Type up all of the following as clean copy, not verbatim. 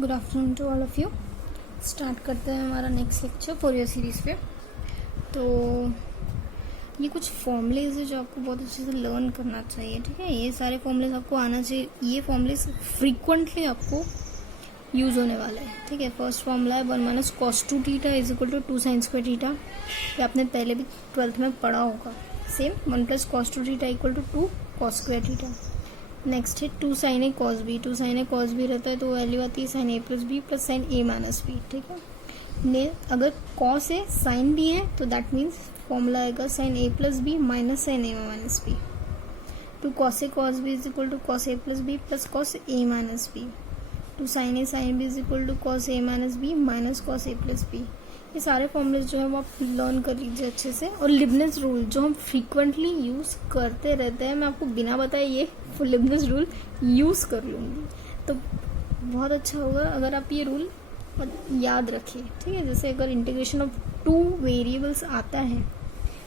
Good afternoon to all of you. Start करते हैं हमारा नेक्स्ट लेक्चर फोरियर सीरीज़ पे। तो ये कुछ फॉर्मूलेज है जो आपको बहुत अच्छे से लर्न करना चाहिए, ठीक है। ये सारे फॉर्मूलेज आपको आना चाहिए। ये फॉर्मूलेज फ्रीक्वेंटली आपको यूज़ होने वाला है, ठीक है। फर्स्ट फॉर्मूला है 1 minus cos 2 theta is equal to 2 sine square theta. ये आपने पहले भी 12th में पढ़ा होगा। Same 1 plus cos 2 theta equal to 2 cos square theta. Next है 2 साइन ए कॉस बी। 2 साइन ए कॉस बी रहता है तो वैल्यू आती है साइन ए प्लस बी प्लस साइन ए माइनस बी, ठीक है। ने अगर कॉस है साइन बी है तो दैट मीन्स फॉर्मूला आएगा sine A plus B minus sine A minus B. Two cos A cos B is equal to cos A plus B plus cos A minus B. Two sine B is equal to cos A minus B minus cos A plus B. ये सारे फॉर्मूले जो है वो आप learn कर लीजिए अच्छे से। और लिबनिज़ रूल जो हम फ्रीक्वेंटली यूज़ करते रहते हैं, मैं आपको बिना बताए ये लिबनिज़ रूल यूज़ कर लूँगी तो बहुत अच्छा होगा अगर आप ये रूल याद रखिए, ठीक है। जैसे अगर इंटीग्रेशन ऑफ 2 वेरिएबल्स आता है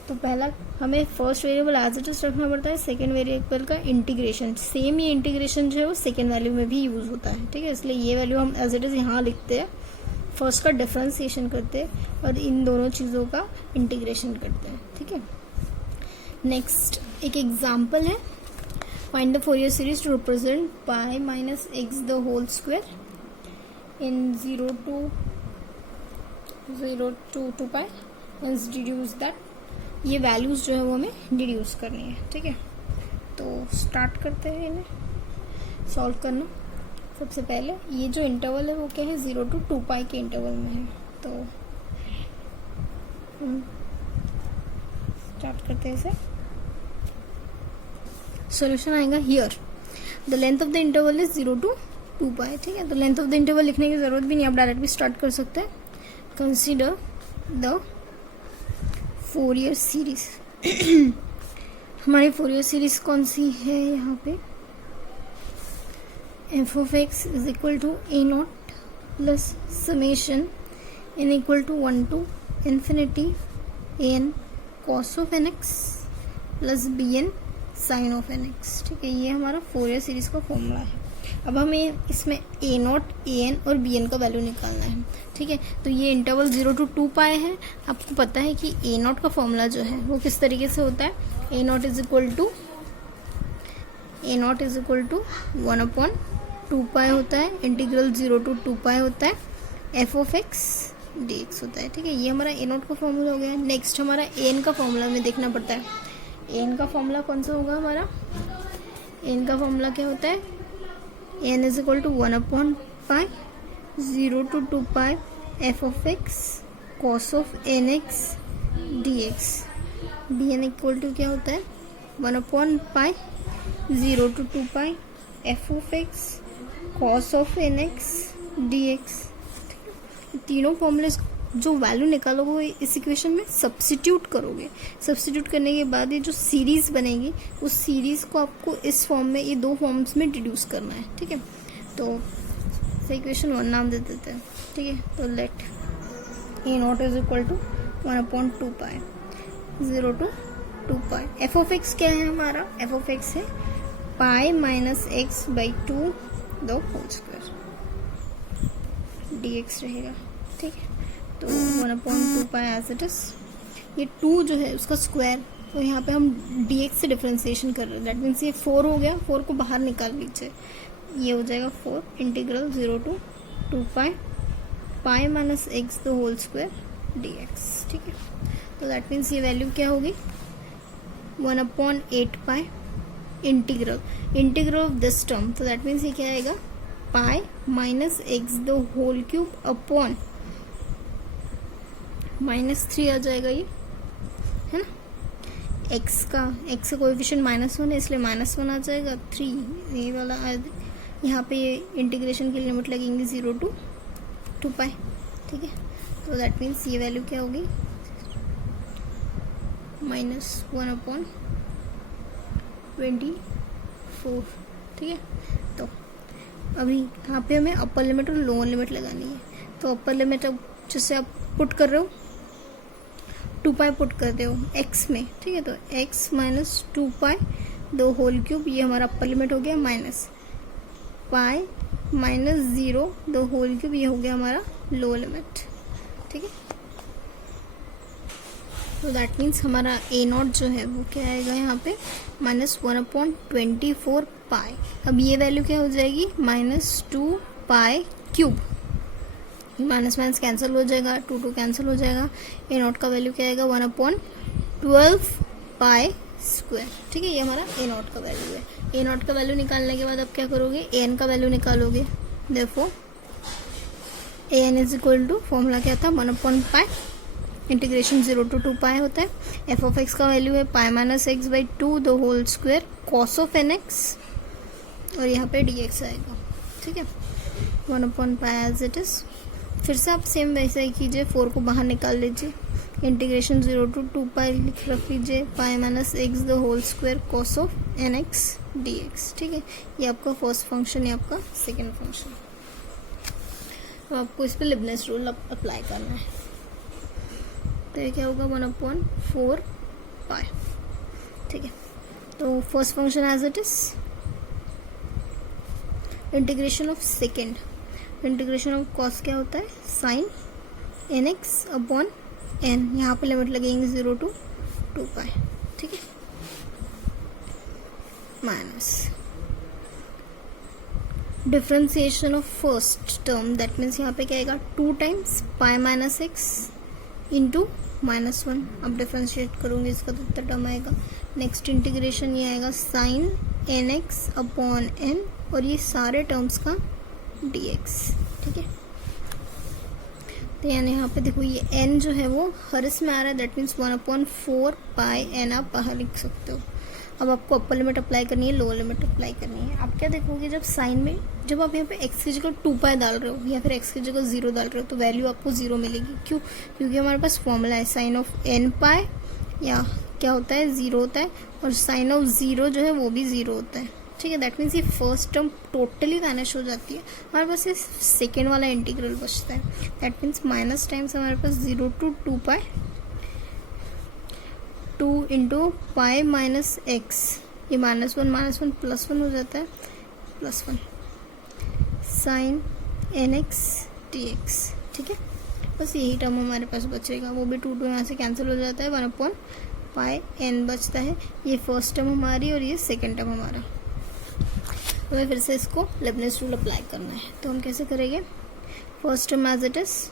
तो पहला हमें first variable as it is रखना पड़ता है, सेकेंड वेरिएबल का इंटीग्रेशन। सेम ये इंटीग्रेशन जो है वो सेकेंड वैल्यू में भी यूज़ होता है, ठीक है। इसलिए ये वैल्यू हम एज इट इज़ यहाँ लिखते हैं, फर्स्ट का डिफरेंशिएशन करते हैं और इन दोनों चीज़ों का इंटीग्रेशन करते हैं, ठीक है। नेक्स्ट एक एग्जांपल है, find the Fourier series to represent pi minus x the whole square in 0 to 2 pi and deduce that. ये वैल्यूज जो है वो हमें डिड्यूस करनी है, ठीक है। तो स्टार्ट करते हैं इन्हें सॉल्व करना। सबसे पहले ये जो इंटरवल है वो क्या है, 0 to 2 पाई के इंटरवल में है। तो स्टार्ट करते हैं इसे। सॉल्यूशन आएगा here the length of the interval is 0 to 2 pi, ठीक है। तो लेंथ ऑफ द इंटरवल लिखने की जरूरत भी नहीं, आप डायरेक्ट भी स्टार्ट कर सकते हैं। Consider the Fourier series. हमारी फोरियर सीरीज कौन सी है यहाँ पे, f of x is equal to a naught plus summation n equal to 1 to infinity an cos of nx plus bn sin of nx, ठीक है। ये हमारा फोरियर सीरीज का फॉर्मूला है। अब हमें इसमें a नॉट an और bn का वैल्यू निकालना है, ठीक है। तो ये इंटरवल 0 to 2 पाई है। आपको पता है कि a नॉट का फॉर्मूला जो है वो किस तरीके से होता है, a not is equal to 1/2 pi होता है, इंटीग्रल 0 to 2 पाई होता है, f of x dx होता है, ठीक है। ये हमारा a नॉट का फॉर्मूला हो गया। नेक्स्ट हमारा an का फॉर्मूला हमें देखना पड़ता है। an का फॉर्मूला कौन सा होगा हमारा, an का फॉर्मूला क्या होता है, n इज इक्वल टू 1/पाई 0 to 2 pi f of x cos of nx dx। bn equal to क्या होता है 1/पाई 0 to 2 pi f of x cos of nx dx। तीनों फॉर्मूले जो वैल्यू निकालोगे इस इक्वेशन में सब्स्टिट्यूट करोगे। सब्स्टिट्यूट करने के बाद ये जो सीरीज बनेगी उस सीरीज को आपको इस फॉर्म में, ये दो फॉर्म्स में डिड्यूस करना है, ठीक है। तो इक्वेशन 1 नाम दे देते हैं, ठीक है। तो let a not is equal to 1/2 pi 0 to 2 pi. f of x क्या है हमारा, f of x है pi minus x by 2 the whole square dx रहेगा, ठीक है। तो 1/2 पाई एज इट इज। ये 2 जो है उसका स्क्वायर, तो यहाँ पे हम dx से डिफरेंशिएशन कर रहे हैं, दैट मीन्स ये 4 हो गया। 4 को बाहर निकाल लीजिए, ये हो जाएगा 4 integral 0 to 2 pi pi minus x the whole square dx, ठीक है। तो दैट मीन्स ये वैल्यू क्या होगी 1/8 pi integral of this term. तो दैट मीन्स ये क्या आएगा pi minus x the whole cube upon -3 आ जाएगा, ये है ना। x का कोएफिशिएंट -1 है इसलिए -1 आ जाएगा। 3 ये वाला यहाँ पे ये इंटीग्रेशन की लिमिट लगेंगी 0 to 2 पाई, ठीक है। तो दैट मीन्स ये वैल्यू क्या होगी -1/24, ठीक है। तो अभी यहाँ पे हमें अपर लिमिट और लोअर लिमिट लगानी है। तो अपर लिमिट अब जैसे आप पुट कर रहे हो 2 पाई पुट करते हो x में, ठीक है। तो x minus 2 pi the whole cube, ये हमारा अपर लिमिट हो गया, minus pi minus 0 the whole cube, ये हो गया हमारा लोअर लिमिट, ठीक है। तो दैट मीन्स हमारा ए नॉट जो है वो क्या आएगा यहाँ पे -1/24 पाई। अब ये वैल्यू क्या हो जाएगी -2 पाई क्यूब, माइनस माइनस कैंसिल हो जाएगा, 2 कैंसिल हो जाएगा। ए नॉट का वैल्यू क्या आएगा 1/12 पाई स्क्वायर, ठीक है। ये हमारा ए नॉट का वैल्यू है। ए नॉट का वैल्यू निकालने के बाद अब क्या करोगे, ए एन का वैल्यू निकालोगे। Therefore a n is equal to, formula क्या था 1/पाई इंटीग्रेशन 0 to 2 पाई होता है। एफ ऑफ एक्स का वैल्यू है π-x/2 the whole square cos of n x, और यहाँ पे डी एक्स आएगा, ठीक है। 1/पाई एज इट इज। फिर से आप सेम वैसे ही कीजिए, 4 को बाहर निकाल लीजिए, इंटीग्रेशन 0 to 2 पाई रख लीजिए, π-x the whole square cos of n x d x, ठीक है। ये आपका फर्स्ट फंक्शन, ये आपका सेकेंड फंक्शन। तो आपको इस पर लिबनिट्ज रूल अप्लाई करना है। तो ये क्या होगा 1/4 पाई, ठीक है। तो first function as it is, integration of second, integration of cos क्या होता है sine n x upon n, यहाँ पे लिमिट लगेंगे 0 to 2 पाई, ठीक है। Minus differentiation of first term, that means यहाँ पे क्या आएगा 2 टाइम्स π-x इंटू -1। अब डिफ्रेंशिएट करूँगी इसका तो इतना टर्म आएगा। नेक्स्ट इंटीग्रेशन ये आएगा sine n x upon n, और ये सारे टर्म्स का dx, ठीक है। तो यानी यहाँ पे देखो ये n जो है वो हर इसमें आ रहा है, दैट मीन्स 1/4 पाई n आप बाहर लिख सकते हो। अब आपको अपर लिमिट अप्लाई करनी है, लोअर लिमिट अप्लाई करनी है। आप क्या देखोगे, जब साइन में जब आप यहाँ पे x की जगह 2 पाई डाल रहे हो या फिर x की जगह 0 डाल रहे हो तो वैल्यू आपको 0 मिलेगी। क्यों? क्योंकि हमारे पास फॉर्मूला है साइन ऑफ n पाई या क्या होता है 0 होता है, और साइन ऑफ 0 जो है वो भी 0 होता है, ठीक है। दैट मीन्स ये फर्स्ट टर्म टोटली वैनिश हो जाती है, हमारे पास ये सेकेंड वाला इंटीग्रल बचता है। दैट मीन्स माइनस टाइम्स हमारे पास 0 to 2 पाई, 2 इंटू π-x, ये -1 +1 हो जाता है, +1 sine n x d x, ठीक है। बस यही टर्म हमारे पास बचेगा, वो भी 2 यहाँ से कैंसिल हो जाता है, 1/πn बचता है। ये फर्स्ट टर्म हमारी और ये सेकेंड टर्म हमारा। हमें फिर से इसको लिबनिट्ज रूल अप्लाई करना है, तो हम कैसे करेंगे, first term as it is,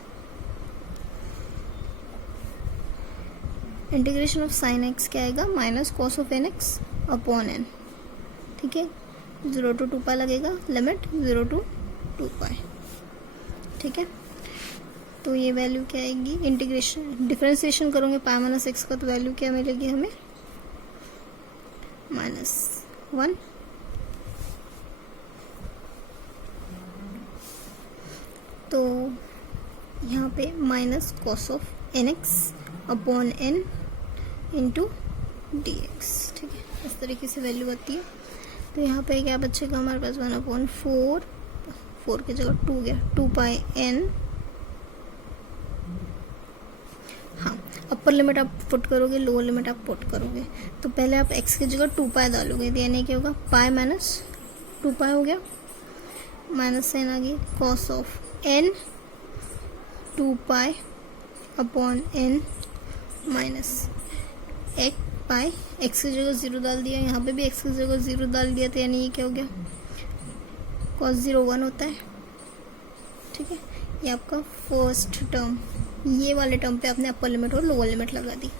integration of sine x क्या आएगा minus cos of n x upon n, ठीक है। 0 to 2 पाई लगेगा, लिमिट 0 to 2 पाई, ठीक है। तो ये वैल्यू क्या आएगी, इंटीग्रेशन डिफरेंशिएशन करोगे π-x का, तो वैल्यू क्या मिलेगी हमें -1, तो यहाँ पे minus cos of n x upon n into d x, ठीक है। इस तरीके से वैल्यू आती है। तो यहाँ पे क्या बचेगा हमारे पास 1/4, 4 की जगह 2 गया, 2 पाई n। हाँ, अपर लिमिट आप पुट करोगे, लोअर लिमिट आप पुट करोगे। तो पहले आप x की जगह 2 पाई डालोगे, तो यानी क्या होगा π-2 पाई हो गया, माइनस साइन आ गई, cos of n 2 pi upon n minus एक पाई, x की जगह 0 डाल दिया, यहाँ पे भी x की जगह 0 डाल दिया, तो यानी ये क्या हो गया cos 0 1 होता है, ठीक है। ये आपका फर्स्ट टर्म, ये वाले टर्म पे आपने अपर लिमिट और लोअर लिमिट लगा दी।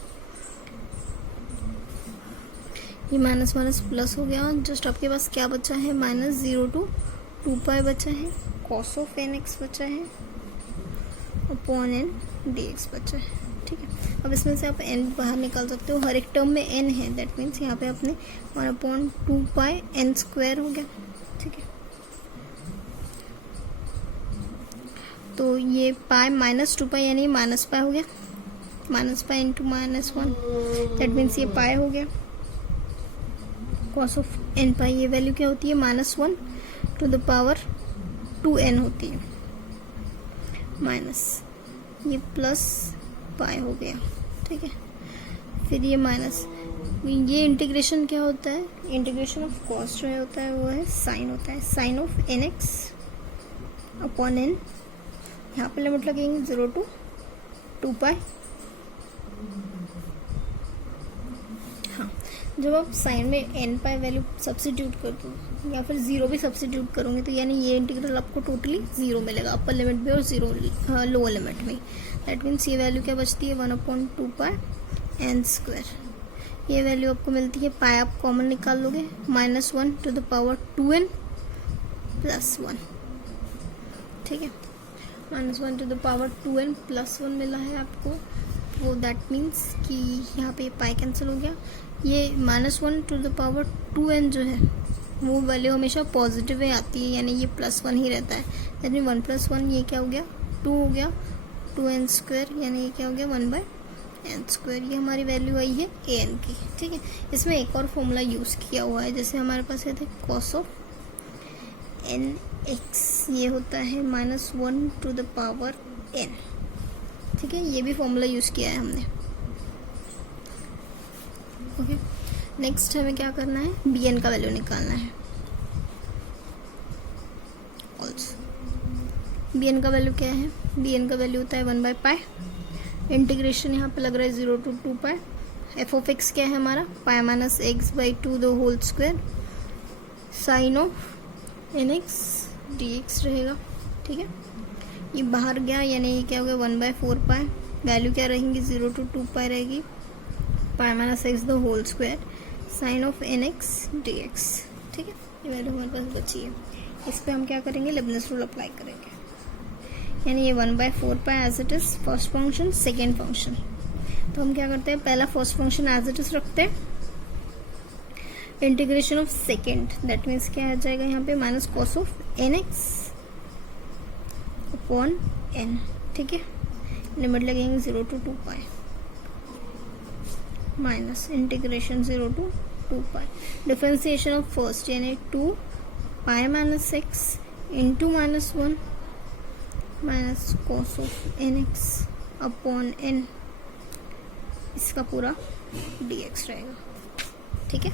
ये माइनस माइनस प्लस हो गया, जस्ट आपके पास क्या बचा है -0 to 2 पाई बचा है, कॉस ऑफ एन एक्स बचा है अपॉन एन डी एक्स बचा है, ठीक है। अब इसमें से आप n बाहर निकाल सकते हो, हर एक टर्म में n है, दैट मीन्स यहाँ पे आपने 1/2 पाई n स्क्वायर हो गया, ठीक है। तो ये पाई -2 पाई यानी -π हो गया, -π इंटू -1, दैट मीन्स ये पाई हो गया। कॉस ऑफ n पाई, ये वैल्यू क्या होती है -1 to the power 2n होती है, माइनस ये प्लस पाई हो गया, ठीक है। फिर ये माइनस, ये इंटीग्रेशन क्या होता है, इंटीग्रेशन ऑफ कॉस जो होता है वो है साइन होता है, sine of n x upon n, यहाँ पे लिमिट लगेंगे 0 to 2 पाई। हाँ, जब आप साइन में एन पाई वैल्यू सब्स्टिट्यूट कर दो या फिर 0 भी सब्स्टिट्यूट करोगे तो यानी ये इंटीग्रल आपको टोटली 0 मिलेगा, अपर लिमिट में और 0 लोअर लिमिट में। दैट मीन्स ये वैल्यू क्या बचती है 1/2 पाई एन स्क्वायर। ये वैल्यू आपको मिलती है, पाई आप कॉमन निकाल लोगे, -1 to the power 2n + 1, ठीक है। -1 to the power 2n + 1 मिला है आपको, वो दैट मीन्स कि यहाँ पे पाई कैंसिल हो गया। ये -1 to the power 2n जो है वो वैल्यू हमेशा पॉजिटिव में आती है, यानी ये +1 ही रहता है। दैट मीन 1 + 1 ये क्या हो गया 2 हो गया, 2n स्क्वायर यानी ये क्या हो गया 1/n स्क्वायर। ये हमारी वैल्यू आई है an की, ठीक है। इसमें एक और फॉर्मूला यूज़ किया हुआ है, जैसे हमारे पास ये थे cos of nx, ये होता है -1 to the power n, ठीक है। ये भी फॉर्मूला यूज़ किया है हमने, ओके। नेक्स्ट हमें क्या करना है, bn का वैल्यू निकालना है। ऑल्सो bn का वैल्यू क्या है, bn का वैल्यू होता है 1/पाई, इंटीग्रेशन यहाँ पे लग रहा है 0 to 2 pi. F of x क्या है हमारा, pi -x/2 the whole square, sine of nx dx रहेगा, ठीक है। ये बाहर गया यानी ये क्या हो गया 1/4 पाई, वैल्यू क्या रहेंगी 0 to 2 पाई रहेगी, पाई -x the whole square, sine of nx dx, ठीक है। ये वैल्यू हमारे पास बची है। इस पे हम क्या करेंगे, लेबनिज़ रूल अप्लाई करेंगे, यानी ये 1/4 pi as it is first function, second function. तो हम क्या करते हैं, पहला first function as it is रखते हैं, integration of second, that means क्या आ जाएगा यहाँ पे -cos of nx upon n, ठीक है। लिमिट लगेंगे 0 to 2 pi minus integration 0 to 2 pi, differentiation of first यानी 2 pi -x into -1 minus cos of nx upon n, इसका पूरा dx रहेगा, ठीक है।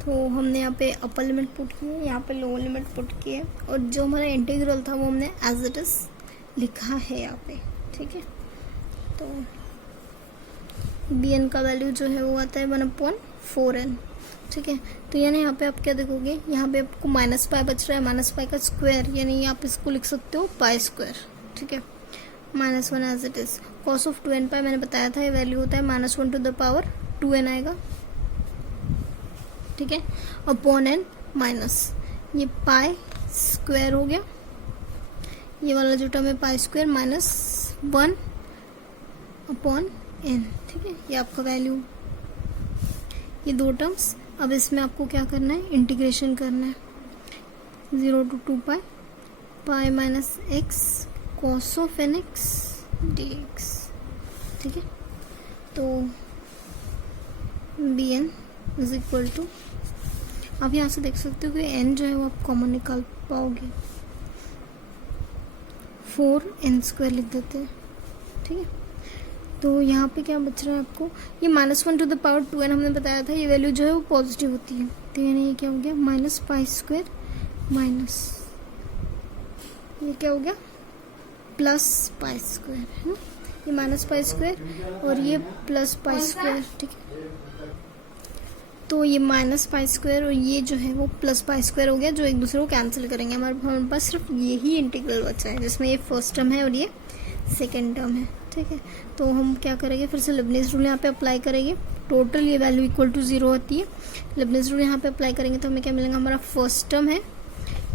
तो हमने यहाँ पे अपर लिमिट पुट की है, यहाँ पे लोअर लिमिट पुट की है, और जो हमारा इंटीग्रल था वो हमने एज इट इज लिखा है यहाँ पे, ठीक है। तो bn का वैल्यू जो है वो आता है 1/4n, ठीक है। तो यानी यहाँ पे आप क्या देखोगे, यहाँ पे आपको -पाई बच रहा है, -पाई का स्क्वायर, यानी आप इसको लिख सकते हो पाई स्क्वायर, ठीक है। -1 as it is, cos of 2n pi मैंने बताया था ये वैल्यू होता है -1 to the power 2n आएगा, ठीक है, अपॉन n माइनस ये पाई स्क्वायर हो गया, ये वाला जो टर्म है पाई स्क्वायर -1 अपॉन n, ठीक है। ये आपका वैल्यू, ये दो टर्म्स। अब इसमें आपको क्या करना है, इंटीग्रेशन करना है 0 to 2 pi, pi -x cos of nx dx, ठीक है। तो bn इज इक्वल टू, आप यहाँ से देख सकते हो कि n जो है वो आप कॉमन निकाल पाओगे, 4n² लिख देते हैं, ठीक है। तो यहाँ पे क्या बच रहा है आपको, ये -1 to the power 2n हमने बताया था, ये वैल्यू जो है वो पॉजिटिव होती है, तो यानी ये क्या हो गया -पाई² माइनस ये क्या हो गया +पाई², है ना। ये -पाई² और ये +पाई², ठीक है। तो ये -पाई² और ये जो है वो +पाई² हो गया, जो एक दूसरे को कैंसिल करेंगे। हमारे पास सिर्फ यही इंटीग्रल बचा है, जिसमें ये फर्स्ट टर्म है और ये सेकेंड टर्म है, ठीक है। तो हम क्या करेंगे, फिर से लेबनिज़ रूल यहाँ पे अप्लाई करेंगे। टोटल ये वैल्यू इक्वल टू 0 होती है, लेबनिज़ रूल यहाँ पे अप्लाई करेंगे तो हमें क्या मिलेगा, हमारा फर्स्ट टर्म है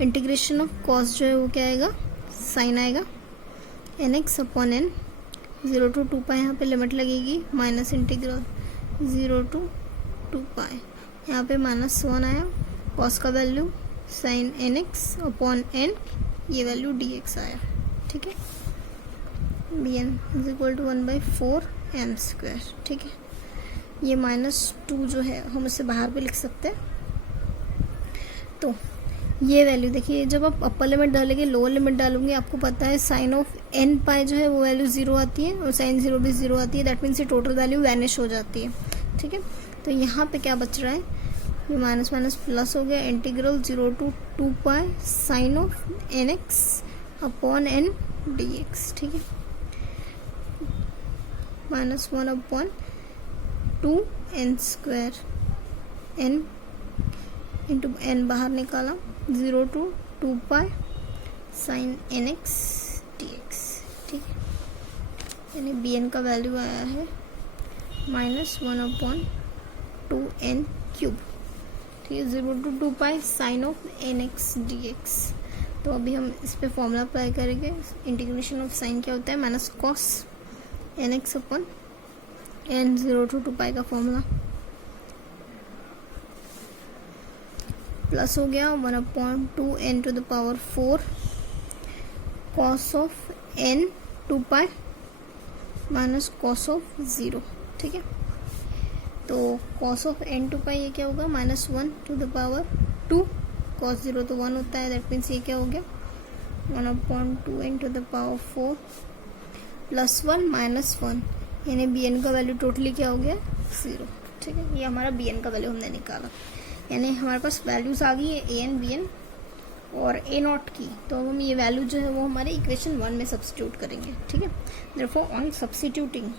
इंटीग्रेशन ऑफ कॉस जो है वो क्या आएगा, साइन आएगा nx अपॉन n, 0 to 2 पाई, यहाँ पे लिमिट लगेगी माइनस इंटीग्रल 0 to 2 पाई, यहाँ पे -1 आया, कॉस का value sine nx upon n, ये वैल्यू dx आया, ठीक है। bn is equal to 1/4n², ठीक है। ये -2 जो है हम उसे बाहर भी लिख सकते हैं। तो ये वैल्यू देखिए, जब आप अपर लिमिट डालेंगे लोअर लिमिट डालोगे, आपको पता है साइन ऑफ n पाई जो है वो वैल्यू 0 आती है और साइन 0 भी 0 आती है, दैट मीन्स ये टोटल वैल्यू वैनिश हो जाती है, ठीक है। तो यहाँ पे क्या बच रहा है, ये माइनस माइनस प्लस हो गया, integral 0 to 2 pi sine of nx upon n dx, ठीक है, -1 upon 2n square, n into n बाहर निकाला, 0 to 2 pi sign nx dx, ठीक है, यानी bn का वैल्यू आया है -1 अपॉन 2n क्यूब, ठीक है, 0 to 2 pi sine of nx dx। तो अभी हम इस पे फॉर्मूला अप्लाई करेंगे। इंटीग्रेशन ऑफ साइन क्या होता है, minus cos nx upon n, 0 to 2 pi का फॉर्मूला, प्लस हो गया 1 upon 2n to the power 4 cos of n 2 pi minus cos of 0, ठीक है। तो कॉस ऑफ n 2 पाई ये क्या होगा, -1 टू द पावर 2, कॉस 0 तो 1 होता है, दैट मीन्स ये क्या हो गया 1 upon 2n to the power 4 plus 1 minus 1, यानी bn का वैल्यू टोटली क्या हो गया 0, ठीक है। ये हमारा bn का वैल्यू हमने निकाला, यानी हमारे पास वैल्यूज आ गई है an bn और a नॉट की। तो हम ये वैल्यू जो है वो हमारे इक्वेशन 1 में सब्स्टिट्यूट करेंगे, ठीक है। Therefore on substituting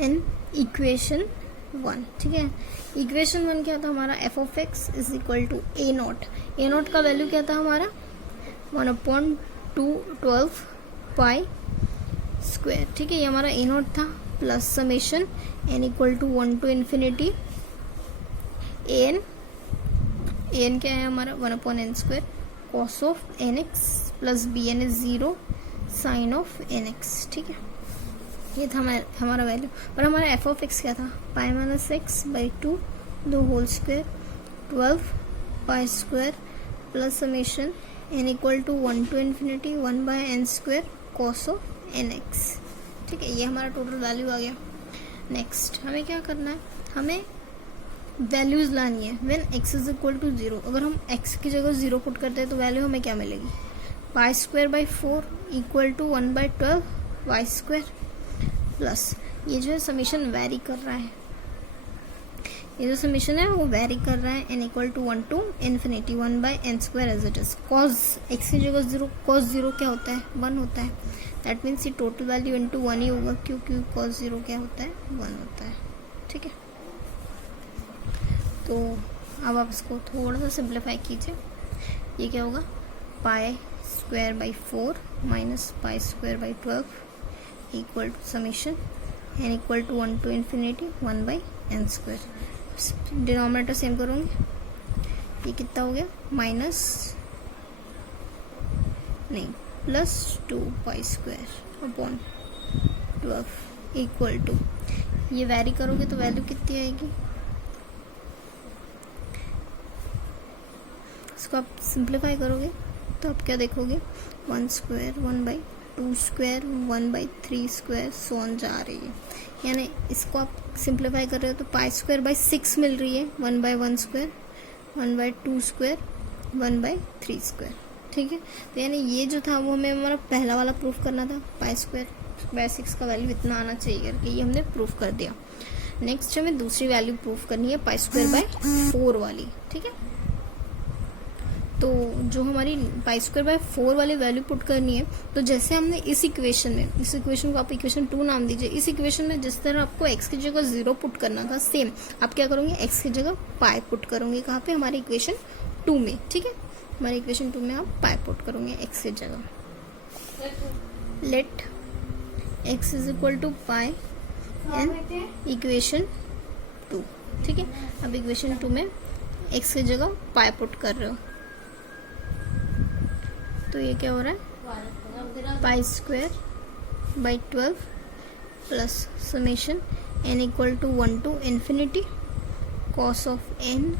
in equation 1, ठीक है, इक्वेशन 1 क्या था हमारा, f of x is equal to a naught का वैल्यू क्या था हमारा 1 अपॉन 12 पाई स्क्वायर, ठीक है, ये हमारा ए नॉट था, plus summation n equal to 1 to infinity n क्या है हमारा 1 upon n square cos of n x plus b n is 0 sine of n x, ठीक है, ये था हमारा वैल्यू। और हमारा एफ ऑफ एक्स क्या था, पाई माइनस एक्स बाई 2 दो whole square 12 pi square plus summation n equal to 1 to infinity 1 by n square cos of n x, ठीक है, ये हमारा टोटल वैल्यू आ गया। नेक्स्ट हमें क्या करना है, हमें वैल्यूज लानी है when x is equal to 0। अगर हम x की जगह 0 पुट करते हैं तो वैल्यू हमें क्या मिलेगी, pi square by 4 equal to 1 by 12 y square plus ये जो है समीशन वेरी कर रहा है, ये जो समीशन है वो वेरी कर रहा है, n equal to 1 to infinity 1 by n square as it is, cos x की जगह 0, कॉस 0 क्या होता है 1 होता है, दैट मीन्स ये टोटल वैल्यू इंटू 1 ही होगा, क्योंकि कॉस 0 क्या होता है 1 होता है, ठीक है। तो अब आप इसको थोड़ा सा सिंप्लीफाई कीजिए, ये क्या होगा pi square by 4 minus pi square by 12 equal to summation n equal to 1 to infinity 1 by n square, denominator same करूँगी, ये कितना हो गया plus 2 pi square upon 12 equal to, ये वेरी करोगे तो वैल्यू कितनी आएगी, इसको आप सिंप्लीफाई करोगे तो आप क्या देखोगे 1 square 1 by 2 square 1 by 3 square so on जा रही है, यानी इसको आप सिंप्लीफाई कर रहे हो तो पाई स्क्वायर बाई 6 मिल रही है, 1 by 1 square 1 by 2 square 1 by 3 square, ठीक है। तो यानी ये जो था वो हमें हमारा पहला वाला प्रूफ करना था, पाई स्क्वायर बाई 6 का वैल्यू इतना आना चाहिए करके, ये हमने प्रूफ कर दिया। नेक्स्ट हमें दूसरी वैल्यू प्रूफ करनी है पाई स्क्वायर बाई 4 वाली, ठीक है। तो जो हमारी पाई स्क्वायर बाय 4 वाली वैल्यू पुट करनी है, तो जैसे हमने इस इक्वेशन में, इस इक्वेशन को आप इक्वेशन 2 नाम दीजिए, इस इक्वेशन में जिस तरह आपको x की जगह 0 पुट करना था, सेम आप क्या करोगे x की जगह पाई पुट करोगे, कहाँ पे हमारे इक्वेशन 2 में, ठीक है, हमारे इक्वेशन 2 में आप पाई पुट करोगे x की जगह, let x is equal to pi and equation 2, ठीक है। अब इक्वेशन 2 में x की जगह पाई पुट कर रहे हो तो ये क्या हो रहा है pi square by 12 plus summation n equal to 1 to infinity cos of n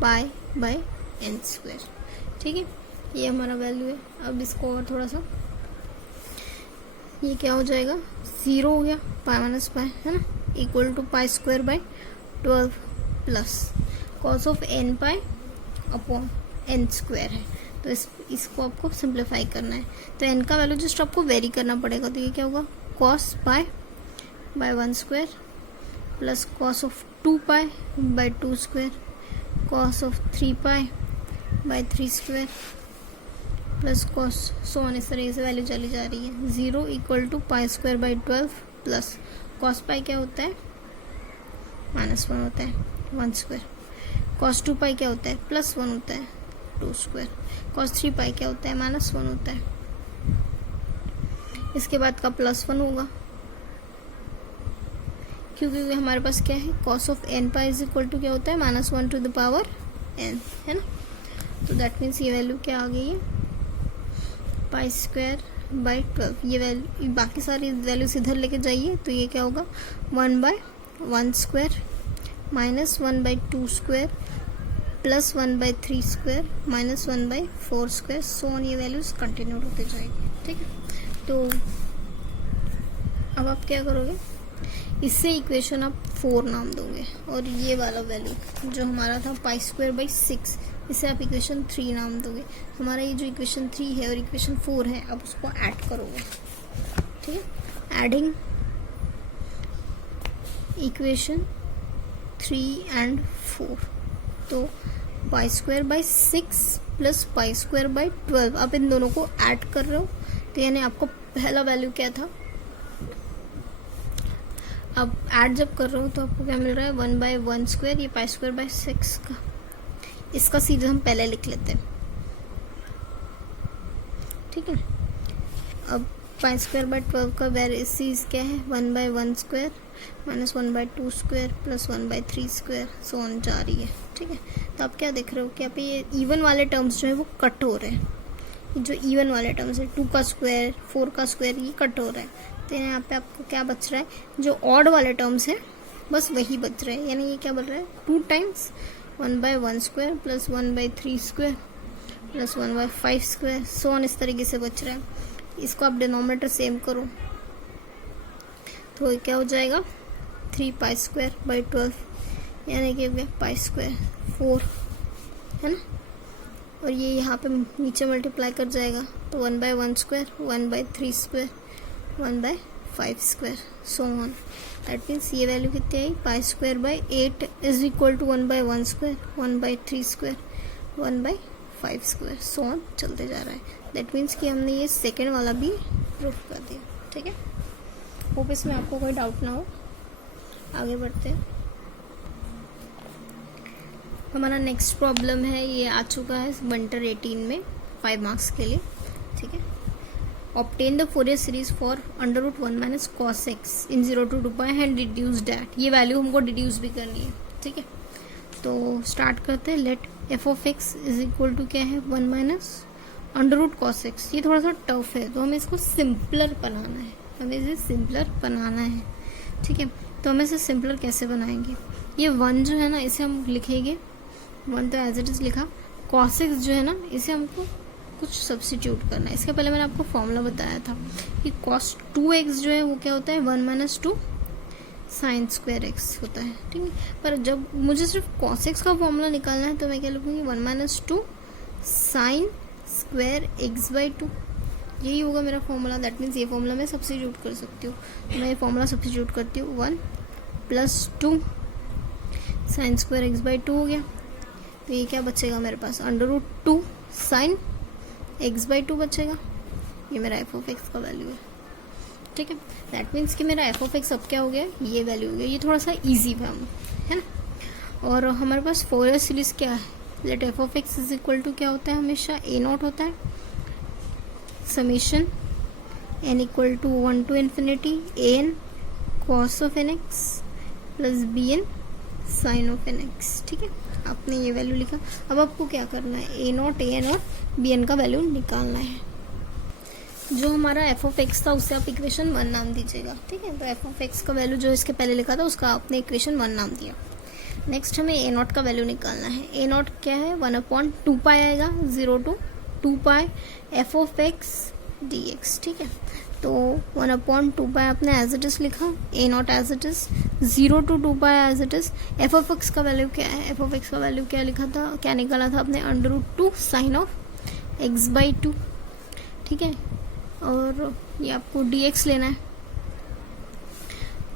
pi by n square, ठीक है, ये हमारा वैल्यू है। अब इसको और थोड़ा सा, ये क्या हो जाएगा 0 हो गया, पाई माइनस पाई है ना, equal to pi square by 12 plus cos of n pi upon n square है, तो इसको आपको सिंप्लीफाई करना है, तो एन का वैल्यू जस्ट आपको वेरी करना पड़ेगा, तो ये क्या होगा cos pi by 1 square plus cos of 2 pi by 2 square, cos of 3 pi by 3 square plus cos so on, इस तरीके से वैल्यू चली जा रही है। 0 equal to pi square by 12 plus cos pi क्या होता है, -1 होता है 1 स्क्वायर, कॉस 2 पाई क्या होता है, +1 होता है 2 स्क्वायर, कॉस 3 पाई क्या होता है, -1 होता है। इसके बाद का +1 होगा क्योंकि हमारे पास क्या है, cos of n pi is equal to क्या होता है, -1 टू द पावर n, है ना। तो दैट मीन्स ये वैल्यू क्या आ गई है, पाई स्क्वायर बाई 12। ये वैल्यू, बाकी सारी वैल्यूज इधर लेके जाइए तो ये क्या होगा, 1/1 square -1/2 square plus 1/3 square -1/4 square, so on, ये वैल्यूज कंटिन्यू होते जाएगी। ठीक है, तो अब आप क्या करोगे, इससे इक्वेशन आप 4 नाम दोगे और ये वाला वैल्यू जो हमारा था पाई स्क्वायर बाई 6, इसे आप इक्वेशन 3 नाम दोगे। हमारा ये जो इक्वेशन 3 है और इक्वेशन 4 है, आप उसको ऐड करोगे। ठीक है, एडिंग इक्वेशन 3 एंड 4, तो पाई square by 6 plus pi square by 12, आप इन दोनों को ऐड कर रहे हो, तो यानी आपको पहला वैल्यू क्या था, अब ऐड जब कर रहे हो तो आपको क्या मिल रहा है, 1/1 स्क्वायर, ये पाई स्क्वायर बाई 6 का, इसका सीधे हम पहले लिख लेते हैं। ठीक है, अब पाई स्क्वायर बाई 12 का वेरिएसीज क्या है, 1/1 square -1/2 square plus 1/3 square, so on जा रही है। ठीक है, तो आप क्या देख रहे हो कि यहाँ पे ये इवन वाले टर्म्स जो है वो कट हो रहे हैं, जो इवन वाले टर्म्स है 2 का स्क्वायर 4 का स्क्वायर, ये कट हो रहा है। तो यहाँ पे आपको क्या बच रहा है, जो ऑड वाले टर्म्स है बस वही बच रहे हैं, यानी ये क्या बन रहा है, 2 times 1/1 square plus 1/3 square plus 1/5 square, so on, इस तरीके से बच रहा है। इसको आप डिनोमिनेटर सेम करो तो ये क्या हो जाएगा, 3 पाई स्क्वायर बाई 12, यानी कि पाई स्क्वायर 4, है ना, और ये यहाँ पे नीचे मल्टीप्लाई कर जाएगा तो 1/1 square 1/3 square 1/5 square, so on. That means ये वैल्यू कितनी आई, pi square by 8 is equal to 1/1 square 1/3 square 1/5 square, so on चलते जा रहा है। दैट मीन्स कि हमने ये सेकेंड वाला भी प्रूफ कर दिया। ठीक है, होप इसमें आपको कोई डाउट ना हो। आगे बढ़ते हैं, हमारा नेक्स्ट प्रॉब्लम है, ये आ चुका है विंटर 18 में 5 मार्क्स के लिए। ठीक है, obtain the Fourier series for √1 - cos x in 0 to 2 pi and reduce that, ये वैल्यू हमको डिड्यूस भी करनी है। ठीक है, तो स्टार्ट करते हैं। Let f of x is equal to क्या है, 1 - √cos x। ये थोड़ा सा टफ है तो हमें इसको सिंपलर बनाना है, हमें इसे सिंपलर बनाना है। ठीक है, तो हम इसे सिंपलर कैसे बनाएंगे, ये 1 जो है ना इसे हम लिखेंगे, 1 तो एज इट इज लिखा, cos x जो है ना इसे हमको कुछ सब्स्टिट्यूट करना है। इसके पहले मैंने आपको फॉर्मूला बताया था कि cos 2x जो है वो क्या होता है, 1 - 2 sin स्क्वायर x होता है। ठीक है, पर जब मुझे सिर्फ cos x का फॉर्मूला निकालना है तो मैं क्या लिखूँगी, 1 - 2 sin स्क्वायर x/2, यही होगा मेरा फॉर्मूला। दैट मीन्स ये फॉर्मूला मैं सब्स्टिट्यूट कर सकती हूँ, तो मैं ये फॉर्मूला सब्स्टिट्यूट करती हूँ, 1 + 2 sin स्क्वायर x/2 हो गया। तो ये क्या बचेगा मेरे पास, √2 sin x/2 बचेगा, ये मेरा f of x का वैल्यू है। ठीक है, दैट मीन्स कि मेरा f of x अब क्या हो गया, ये वैल्यू हो गया। ये थोड़ा सा इजी फॉर्म है ना, और हमारे पास फोरियर सीरीज क्या है, let f of x is equal to क्या होता है, हमेशा a0 होता है, summation n equal to 1 to ∞ an cos of nx plus bn sin of nx। ठीक है, आपने ये वैल्यू लिखा। अब आपको क्या करना है, a0 an और bn का वैल्यू निकालना है। जो हमारा f of x था उससे आप इक्वेशन 1 नाम दीजिएगा। ठीक है, तो f of x का वैल्यू जो इसके पहले लिखा था उसका आपने इक्वेशन 1 नाम दिया। नेक्स्ट हमें a0 का वैल्यू निकालना है। a0 क्या है, 1/2 पाई आएगा, 0 to 2 pi f of x dx। ठीक है, तो 1/2 पाई आपने एज इट इज लिखा, a0 as it is, 0 to 2 pi as it is. f of x का वैल्यू क्या है, f of x का वैल्यू क्या लिखा था, क्या निकाला था आपने, √2 sin of x/2। ठीक है, और ये आपको dx लेना है।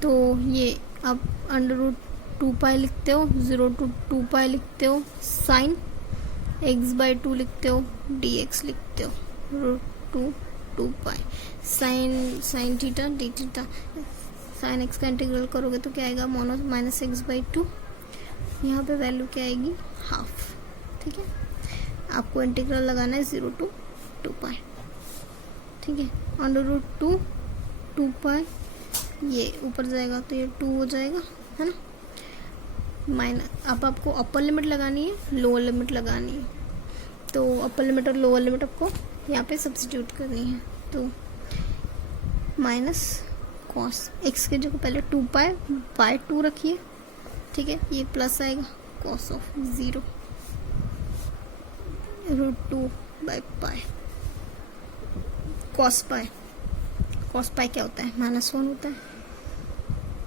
तो ये आप अंडर रूट 2 पाई लिखते हो, 0 to 2 पाई लिखते हो, साइन x/2 लिखते हो, dx लिखते हो, √2 pi sine theta D theta. Sine x का इंटीग्रल करोगे तो क्या आएगा, मोनो माइनस x/2। यहाँ पे वैल्यू क्या आएगी, हाफ। ठीक है, आपको इंटीग्रल लगाना है 0 to 2 पाई। ठीक है, अंडर रूट 2 पाई, ये ऊपर जाएगा तो ये 2 हो जाएगा, है ना। माइनस, अब आपको अपर लिमिट लगानी है, लोअर लिमिट लगानी है। तो अपर लिमिट और लोअर लिमिट आपको यहाँ पे सब्स्टिट्यूट करनी है। तो माइनस कॉस एक्स के जगह पहले 2 पाई बाय 2 रखिए। ठीक है, ये प्लस आएगा cos of 0 √2 by pi. Cos pi क्या होता है, -1 होता है।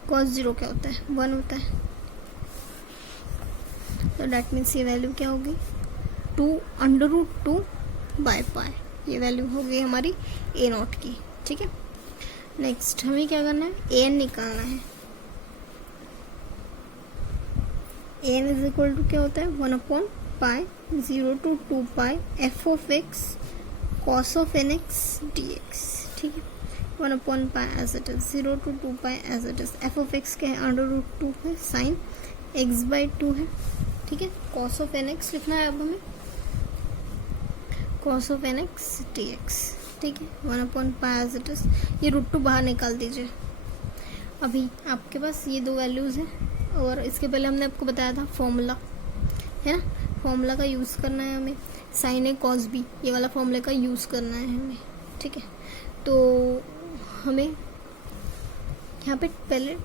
कॉस 0 क्या होता है, 1 होता है। तो डैट मीन्स ये वैल्यू क्या होगी, 2√2 बाय पाई। ये वैल्यू होगी हमारी a0 की। ठीक है, नेक्स्ट हमें क्या करना है, an निकालना है। an इज इक्वल टू क्या होता है, 1/पाई 0 to 2 pi f of x cos of nx dx। ठीक है, 1/पाई as it is, 0 to 2 pi as it is. f of x क्या है, √2 है, साइन x/2 है। ठीक है, cos of nx लिखना है अब हमें, cos of nx dx। ठीक है, 1/पाई एज इट इज। ये √2 बाहर निकाल दीजिए। अभी आपके पास ये दो वैल्यूज़ हैं, और इसके पहले हमने आपको बताया था फॉर्मूला, है ना। फॉर्मूला का यूज़ करना है हमें, साइन ए कॉस बी, ये वाला फॉर्मूले का यूज़ करना है हमें। ठीक है, तो हमें यहाँ पे पहले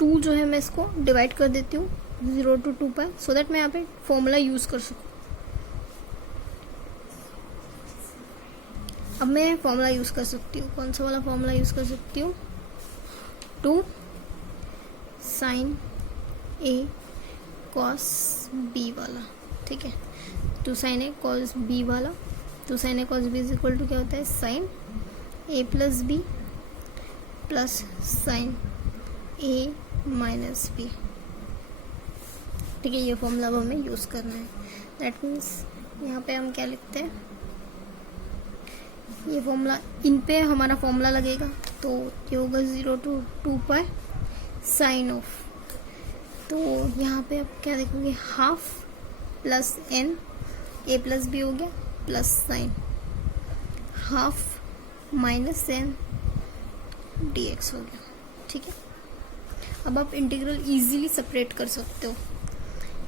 2 जो है मैं इसको डिवाइड कर देती हूँ 0 to 2 पाई, सो दैट मैं यहाँ पे फॉर्मूला यूज़ कर सकूँ। अब मैं फॉर्मूला यूज़ कर सकती हूँ, कौन सा वाला फॉर्मूला यूज़ कर सकती हूँ, 2 साइन ए कॉस बी वाला। ठीक है, 2 साइन ए कॉस बी वाला। 2 sine A cos B is equal to क्या होता है, साइन ए प्लस बी प्लस साइन ए माइनस बी। ठीक है, ये फॉर्मूला अब हमें यूज़ करना है। दैट मीन्स यहाँ पे हम क्या लिखते हैं, ये फॉर्मूला, इन पे हमारा फॉर्मूला लगेगा, तो ये होगा 0 to 2 पाई साइन ऑफ। तो यहाँ पे आप क्या देखोगे, half plus n, a plus b हो गया, plus sine half minus n dx हो गया। ठीक है, अब आप इंटीग्रल इजीली सेपरेट कर सकते हो।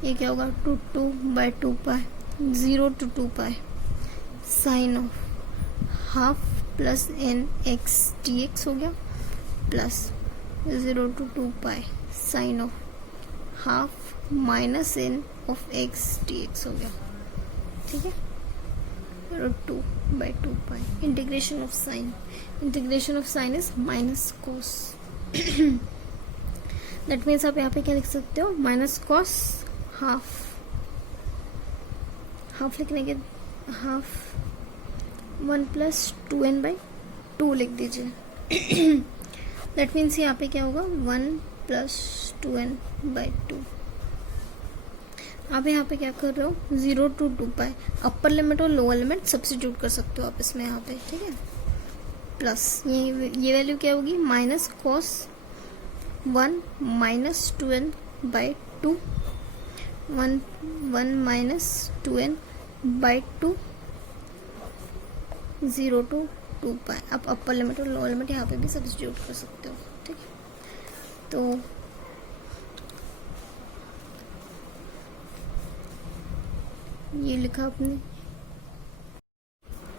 ये क्या होगा, 2/2 pi 0 to 2 pi sine of half plus n x dx हो गया, plus 0 to 2 pi sine of half minus n of x dx हो गया। ठीक है, √2/2 pi. Integration of sine is minus cos. That means आप यहाँ पे क्या लिख सकते हो, माइनस कॉस हाफ लिखने के हाफ 1 + 2n/2 लिख दीजिए। दैट मीन्स यहाँ पे क्या होगा, 1 + 2n/2। आप यहाँ पे क्या कर रहे हो, 0 to 2 पाई, अपर लिमिट और लोअर लिमिट सब्स्टिट्यूट कर सकते हो आप इसमें यहाँ पे। ठीक है, प्लस ये वैल्यू क्या होगी, minus cos 1 - 2n/2 1 - 2n/2 0 to 2 पाई। आप अपर लिमिट और लोअर लिमिट यहाँ पे भी सब्स्टिट्यूट कर सकते हो। ठीक है, तो ये लिखा आपने।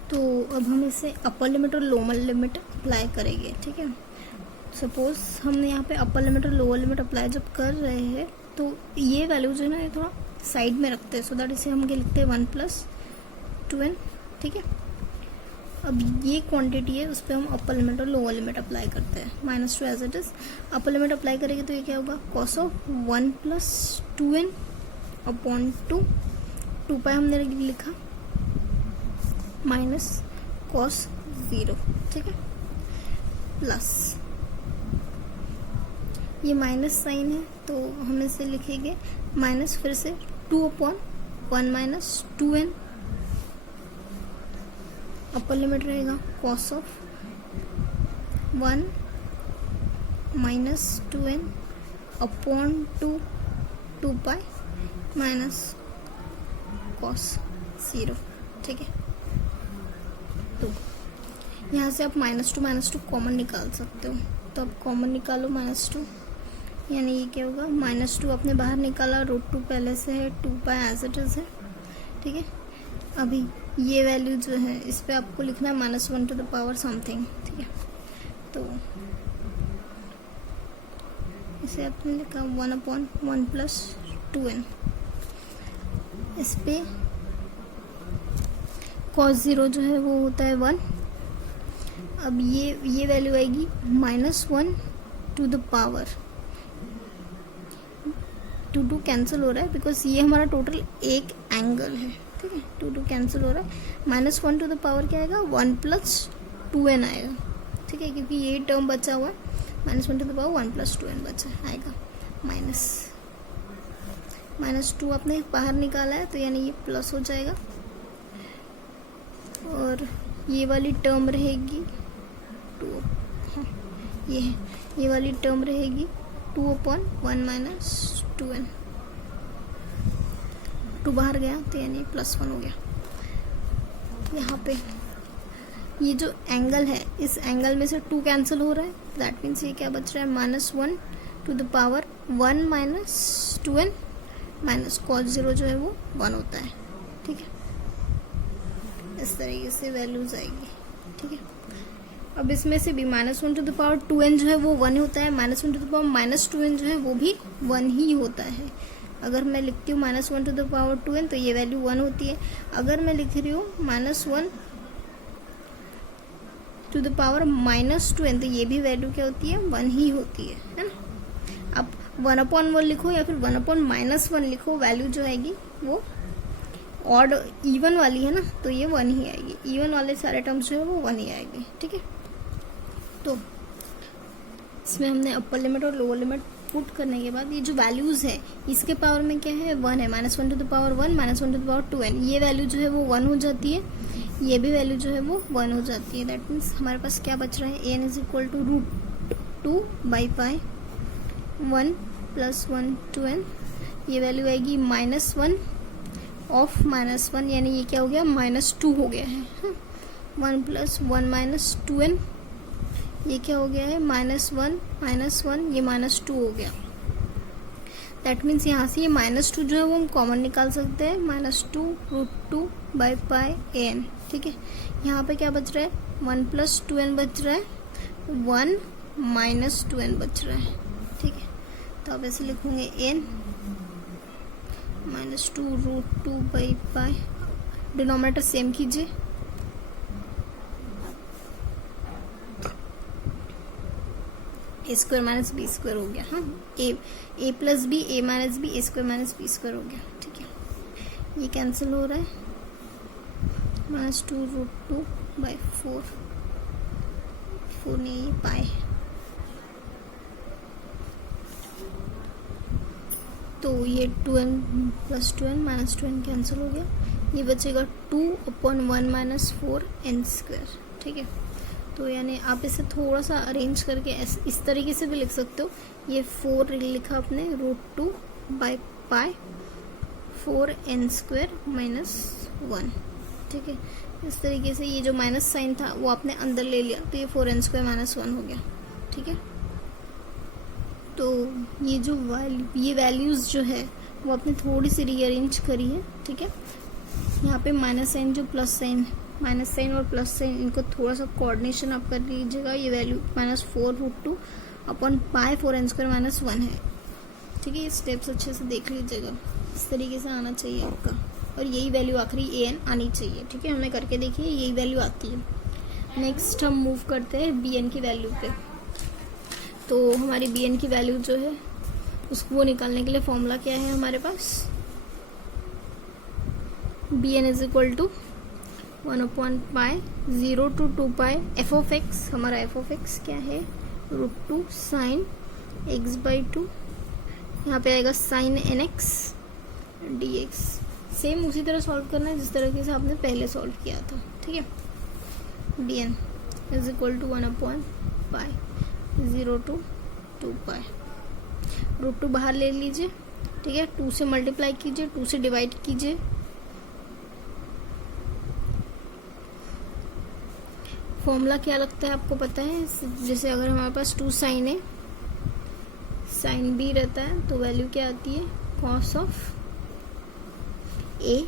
तो अब हम इसे अपर लिमिट और लोअर लिमिट अप्लाई करेंगे। ठीक है, सपोज हमने यहाँ पे अपर लिमिट और लोअर लिमिट अप्लाई जब कर रहे हैं, तो ये वैल्यू जो है ना, ये थोड़ा साइड में रखते हैं, सो दैट इसे हम क्या लिखते हैं, 1 + 2n। ठीक है, अब ये क्वांटिटी है, उस पर हम अपर लिमिट और लोअर लिमिट अप्लाई करते हैं, -2 as it is. Upper limit apply करेंगे तो ये क्या होगा, cos ऑफ 1 + 2n/2 2 पाई हमने लिखा, माइनस cos 0। ठीक है, प्लस ये माइनस साइन है तो हम इसे लिखेंगे माइनस, फिर से 2/1 माइनस 2n, अपर लिमिट रहेगा cos of 1 minus 2n upon 2 pi minus cos 0। ठीक है, तो यहाँ से आप -2 कॉमन निकाल सकते हो, तो आप कॉमन निकालो -2, यानी ये क्या होगा, -2 आपने बाहर निकाला, √2 पहले से है, 2 पाई एज इट इज़ है। ठीक है, अभी ये वैल्यू जो है इस पे आपको लिखना है -1 टू द पावर समथिंग। ठीक है, तो इसे आपने लिखा 1/1 प्लस 2n, इस पे cos 0 जो है वो होता है 1। अब ये वैल्यू आएगी -1 टू द पावर, 2 कैंसिल हो रहा है बिकॉज ये हमारा टोटल एक एंगल है। ठीक है, 2 कैंसिल हो रहा है, -1 टू द पावर क्या आएगा, 1 प्लस 2n आएगा। ठीक है, क्योंकि ये टर्म बचा हुआ है, -1 to the power 1 plus 2n बचा आएगा, -2 आपने बाहर निकाला है तो यानी ये प्लस हो जाएगा, और ये वाली टर्म रहेगी 2, हाँ ये है, ये वाली टर्म रहेगी 2/1 माइनस 2n, 2 बाहर गया तो यानी +1 हो गया। यहाँ पे ये जो एंगल है, इस एंगल में से 2 कैंसिल हो रहा है, दैट मीन्स ये क्या बच रहा है, -1 to the power 1 minus 2n minus cos 0 जो है वो 1 होता है। ठीक है, इस तरीके से वैल्यूज आएगी। ठीक है, अब इसमें से भी -1 टू द पावर 2n जो है वो 1 होता है, -1 टू द पावर -2n जो है वो भी 1 ही होता है। अगर मैं लिखती हूँ -1 टू द पावर 2n तो ये वैल्यू 1 होती है। अगर मैं लिख रही हूँ -1 टू द पावर -2n तो ये भी वैल्यू क्या होती है, 1 ही होती है ना। अब 1/1 लिखो या फिर 1/-1 लिखो, वैल्यू जो आएगी वो ऑड इवन वाली है ना, तो ये 1 ही आएगी। इवन वाले सारे टर्म्स जो है वो 1 ही आएंगे। ठीक है, तो इसमें हमने अपर लिमिट और लोअर लिमिट पुट करने के बाद ये जो वैल्यूज है इसके पावर में क्या है, 1 है, -1 to the power 1 -1 to the power 2n, ये वैल्यू जो है वो 1 हो जाती है, ये भी वैल्यू जो है वो 1 हो जाती है। दैट मीन्स हमारे पास क्या बच रहा है, an = √2/π 1 + 1 2n, ये वैल्यू आएगी -1 ऑफ -1, यानी ये क्या हो गया, -2 हो गया है। 1 + 1 माइनस 2n, ये क्या हो गया है, -1 ये -2 हो गया। दैट मीन्स यहाँ से ये -2 जो है वो हम कॉमन निकाल सकते हैं, -2 √2/π an। ठीक है, यहाँ पे क्या बच रहा है, 1 + 2n बच रहा है, 1 - 2n बच रहा है। ठीक है, तो अब ऐसे लिखूंगे n -2 √2/π, डिनोमिनेटर सेम कीजिए, a² - b² हो गया। हाँ, a + b a - b a² - b² हो गया। ठीक है, ये कैंसिल हो रहा है, -2 √2/4 4 नहीं, ये पाई, तो ये 2n + 2n - 2n कैंसिल हो गया, ये बचेगा 2/1 - 4n²। ठीक है, तो यानी आप इसे थोड़ा सा अरेंज करके इस तरीके से भी लिख सकते हो, ये 4 लिखा आपने, √2/π 4n² - 1। ठीक है, इस तरीके से ये जो माइनस साइन था वो आपने अंदर ले लिया, तो ये 4n² - 1 हो गया। ठीक है, तो ये जो ये वैल्यूज़ जो है वो आपने थोड़ी सी रीअरेंज करी है। ठीक है, यहाँ पे माइनस साइन जो प्लस साइन, माइनस साइन और प्लस साइन, इनको थोड़ा सा कोऑर्डिनेशन आप कर लीजिएगा। ये वैल्यू -4 √2/π 4n² - 1 है। ठीक है, ये स्टेप्स अच्छे से देख लीजिएगा, इस तरीके से आना चाहिए आपका, और यही वैल्यू आखिरी an आनी चाहिए। ठीक है, हमें करके देखिए, यही वैल्यू आती है। नेक्स्ट हम मूव करते हैं bn की वैल्यू पे। तो हमारी bn की वैल्यू जो है उसको वो निकालने के लिए फॉर्मूला क्या है हमारे पास, bn = 1/π 0 to 2π f(x), हमारा f(x) क्या है, √2 sin एक्स बाई टू, यहाँ पे आएगा sine n x d x. Same उसी तरह सॉल्व करना है जिस तरीके से आपने पहले सॉल्व किया था, ठीक है। D N is equal to 1/पाई 0 to 2 पाई। √2 बाहर ले लीजिए, ठीक है। 2 से मल्टीप्लाई कीजिए, 2 से डिवाइड कीजिए, फॉर्मूला क्या लगता है आपको पता है। जैसे अगर हमारे पास 2 साइन है, साइन बी रहता है, तो वैल्यू क्या आती है, cos of a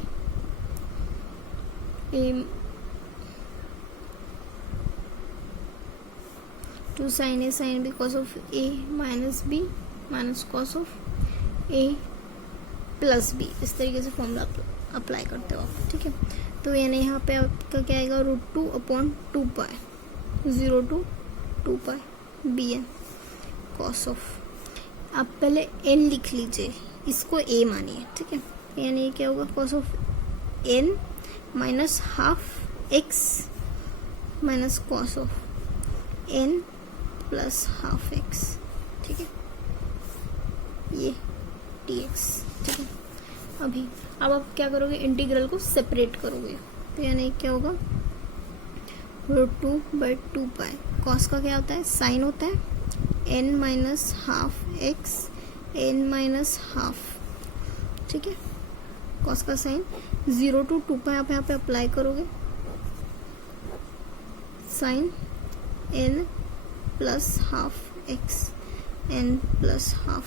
2 sine a sine b cos of a minus B minus cos of a plus b. इस तरीके से फॉर्मूला अप्लाई करते हो आप, ठीक है। तो यानी यहाँ पे आपका क्या आएगा, √2/2 pi 0 to 2 pi b n cos of. आप पहले एन लिख लीजिए, इसको ए मानिए, ठीक है। यानी क्या होगा, cos of n minus half x minus cos of n plus half x, ठीक है, ये dx, ठीक है। अब आप क्या करोगे, इंटीग्रल को सेपरेट करोगे, तो यानी क्या होगा, √2/2 पाई। कॉस का क्या होता है, साइन होता है n minus half x n minus half, ठीक है। कॉस का साइन 0 to 2 पाई आप यहाँ पे अप्लाई करोगे, sine n plus half x n plus half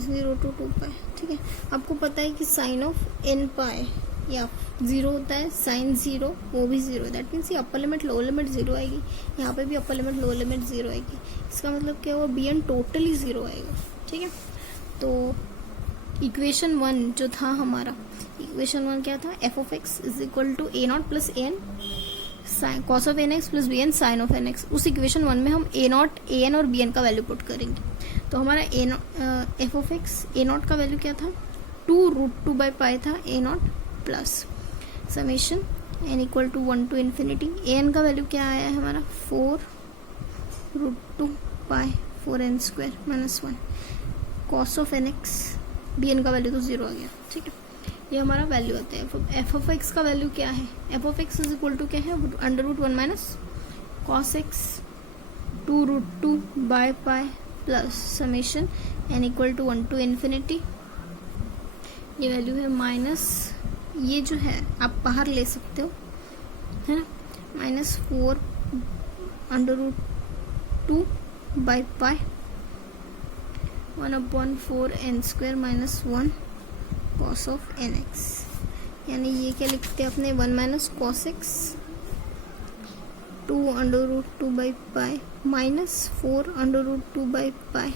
0 to 2 pi, ठीक है। आपको पता है कि साइन ऑफ n पाई या 0 होता है, साइन 0 वो भी 0, दैट मीन्स ये अपर लिमिट लोअर लिमिट 0 आएगी, यहाँ पे भी अपर लिमिट लोअर लिमिट 0 आएगी। इसका मतलब क्या हुआ, bn टोटली 0 आएगा, ठीक है। तो इक्वेशन 1 जो था हमारा, इक्वेशन 1 क्या था, f of x is equal to a0 plus an cos of n x plus b n sine of n x. उस इक्वेशन 1 में हम a0 an और bn का वैल्यू पुट करेंगे। तो हमारा f of x a0 का वैल्यू क्या था, 2√2/पाई था a0 plus summation n equal to 1 to infinity. an का वैल्यू क्या आया है हमारा, 4√2 pi 4n² minus 1 cos of n x, bn का वैल्यू तो 0 आ गया, ठीक है। ये हमारा वैल्यू आता है। f of x का वैल्यू क्या है, f of x is equal to क्या है, √1 माइनस कॉस एक्स 2√2/पाई plus summation n equal to 1 to infinity. ये वैल्यू है माइनस, ये जो है आप बाहर ले सकते हो, है ना, माइनस 4√2/पाई 1/4n² minus 1 cos of n x. यानी ये क्या लिखते हैं अपने, 1 माइनस कॉस एक्स 2√2/पाई माइनस 4√2/पाई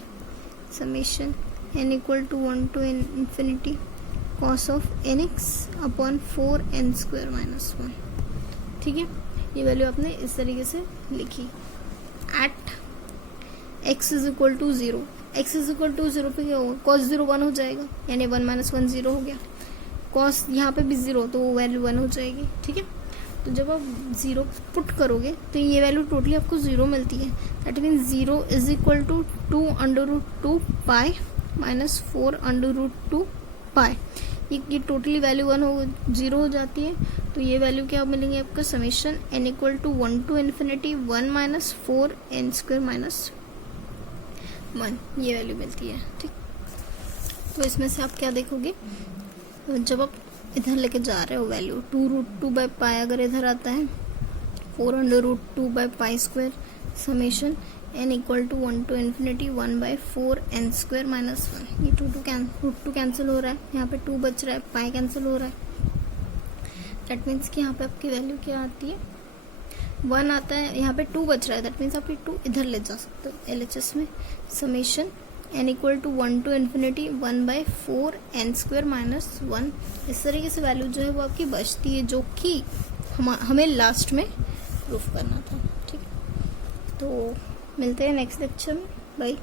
summation n equal to 1 to infinity cos of n x upon 4n² minus 1, ठीक है। ये वैल्यू आपने इस तरीके से लिखी। At x is equal to 0, x is equal to 0 पे क्या होगा, cos 0 1 हो जाएगा, यानी 1 माइनस 1 0 हो गया। cos यहाँ पे भी 0, तो वो वैल्यू 1 हो जाएगी, ठीक है। तो जब आप 0 पुट करोगे तो ये वैल्यू टोटली आपको 0 मिलती है। That means 0 is equal to 2√2 pi minus 4√2 pi. ये टोटली वैल्यू 0 हो जाती है। तो ये वैल्यू क्या मिलेंगे आपका, summation n equal to 1 to infinity 1 minus 4n² minus 1, ये वैल्यू मिलती है, ठीक। तो इसमें से आप क्या देखोगे, जब आप इधर लेके जा रहे हो वैल्यू 2√2/पाई अगर इधर आता है 4√2/पाई² summation n equal to 1 to infinity 1/4n² minus 1। ये √2 कैंसिल हो रहा है, यहाँ पे 2 बच रहा है, पाई कैंसिल हो रहा है। दैट मीन्स कि यहाँ पे आपकी वैल्यू क्या आती है, 1 आता है, यहाँ पे 2 बच रहा है। दैट मीन्स आप ये 2 इधर ले जा सकते हो LHS में। Summation n equal to 1 to infinity 1/4n² minus 1। इस तरीके से वैल्यू जो है वो आपकी बचती है, जो कि हमें लास्ट में प्रूफ करना था, ठीक। तो मिलते हैं नेक्स्ट लेक्चर में, बाय।